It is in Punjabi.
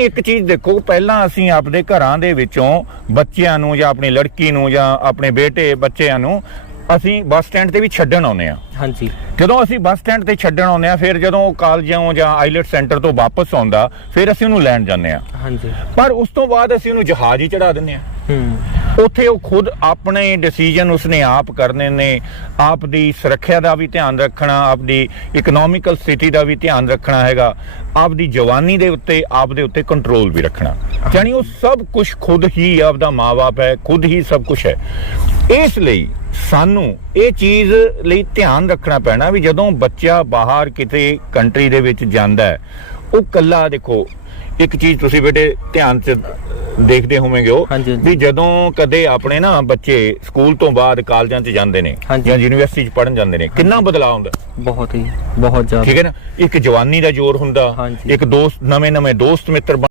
ਇੱਕ ਚੀਜ਼ ਦੇਖੋ ਪਹਿਲਾਂ ਅਸੀਂ ਆਪਦੇ ਘਰਾਂ ਦੇ ਵਿੱਚੋਂ ਬੱਚਿਆਂ ਨੂੰ ਜਾਂ ਆਪਣੀ ਲੜਕੀ ਨੂੰ ਜਾਂ ਆਪਣੇ ਬੇਟੇ ਬੱਚਿਆਂ ਨੂੰ ਅਸੀਂ ਬੱਸ ਸਟੈਂਡ ਤੇ ਵੀ ਛੱਡਣ ਆਉਂਦੇ ਆ ਹਾਂਜੀ। ਜਦੋਂ ਅਸੀਂ ਬੱਸ ਸਟੈਂਡ ਤੇ ਛੱਡਣ ਆਉਂਦੇ ਆ ਫਿਰ ਜਦੋਂ ਉਹ ਕਾਲਜੋਂ ਜਾਂ ਆਈਲੈਟ ਸੈਂਟਰ ਤੋਂ ਵਾਪਸ ਆਉਂਦਾ ਫਿਰ ਅਸੀਂ ਉਹਨੂੰ ਲੈਣ ਜਾਂਦੇ ਆ ਹਾਂਜੀ। ਪਰ ਉਸ ਤੋਂ ਬਾਅਦ ਅਸੀਂ ਉਹਨੂੰ ਜਹਾਜ਼ ਹੀ ਚੜਾ ਦਿੰਦੇ ਆ ਹੂੰ। ਉੱਥੇ ਉਹ ਖੁਦ ਆਪਣੇ ਡਿਸੀਜਨ ਉਸਨੇ ਆਪ ਕਰਨੇ ਨੇ। ਆਪ ਦੀ ਸੁਰੱਖਿਆ ਦਾ ਵੀ ਧਿਆਨ ਰੱਖਣਾ ਆਪ ਦੀ ਇਕਨੋਮਿਕਲ ਸਥਿਤੀ ਦਾ ਵੀ ਧਿਆਨ ਰੱਖਣਾ ਹੈਗਾ। ਆਪ ਦੀ ਜਵਾਨੀ ਦੇ ਉੱਤੇ ਆਪ ਦੇ ਉੱਤੇ ਕੰਟਰੋਲ ਵੀ ਰੱਖਣਾ। ਯਾਨੀ ਉਹ ਸਭ ਕੁਝ ਖੁਦ ਹੀ ਆਪਦਾ ਮਾਪੇ ਹੈ, ਖੁਦ ਹੀ ਸਭ ਕੁਝ ਹੈ। ਇਸ ਲਈ ਸਾਨੂੰ ਇਹ ਚੀਜ਼ ਲਈ ਧਿਆਨ ਰੱਖਣਾ ਪੈਣਾ ਵੀ ਜਦੋਂ ਬੱਚਾ ਬਾਹਰ ਕਿਤੇ ਕੰਟਰੀ ਦੇ ਵਿੱਚ ਜਾਂਦਾ ਹੈ, ਉਹ ਕੱਲਾ ਦੇਖੋ, ਇੱਕ ਚੀਜ਼ ਤੁਸੀਂ ਬੇਟੇ ਧਿਆਨ ਚ ਦੇਖਦੇ ਹੋਵੋਗੇ ਉਹ ਹਾਂਜੀ, ਹਾਂਜੀ। ਵੀ ਜਦੋਂ ਕਦੇ ਆਪਣੇ ਨਾ ਬੱਚੇ ਸਕੂਲ ਤੋਂ ਬਾਅਦ ਕਾਲਜਾਂ 'ਚ ਜਾਂਦੇ ਨੇ ਹਾਂਜੀ। ਜਾਂ ਯੂਨੀਵਰਸਿਟੀ 'ਚ ਪੜਨ ਜਾਂਦੇ ਨੇ ਕਿੰਨਾ ਬਦਲਾਅ ਹੁੰਦਾ ਬਹੁਤ ਹੀ ਬਹੁਤ ਜ਼ਿਆਦਾ ਠੀਕ ਹੈ ਨਾ ਇੱਕ ਜਵਾਨੀ ਦਾ ਜ਼ੋਰ ਹੁੰਦਾ ਹਾਂਜੀ। ਇੱਕ ਦੋਸਤ ਨਵੇਂ ਨਵੇਂ ਦੋਸਤ ਮਿੱਤਰ